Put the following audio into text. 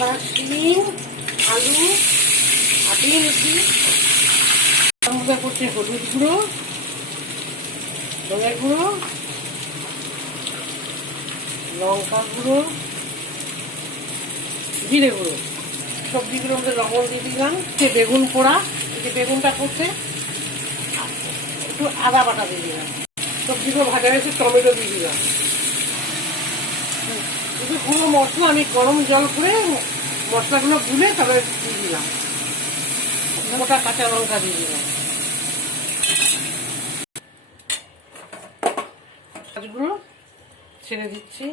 আদা, শিম, আলু আটিয়ে নিচ্ছি। তার মধ্যে করছি হলুদ গুঁড়ো, ধনের গুঁড়ো, লঙ্কা গুঁড়ো, জিরে গুঁড়ো। সবজিগুলোর মধ্যে লবণ দিয়ে দিলাম। বেগুন পোড়া, এই যে বেগুনটা করছে, একটু আদা বাটা দিয়ে দিলাম। সবজিগুলো ভাজা হয়েছে, টমেটো দিয়ে দিলাম। শুধু গুঁড়ো মশলা আমি গরম জল করে মশলাগুলো গুলে তারপরে দিয়ে দিলাম। গোটা কাঁচা লঙ্কা দিয়ে দিলাম। মাছগুলো ছেড়ে দিচ্ছি।